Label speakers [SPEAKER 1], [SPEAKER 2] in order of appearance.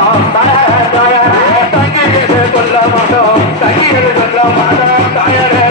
[SPEAKER 1] மாட்டோம்
[SPEAKER 2] தங்கியது சொல்ல மாட்டோம் தங்கியது சொல்ல மாட்டோம் தாயரே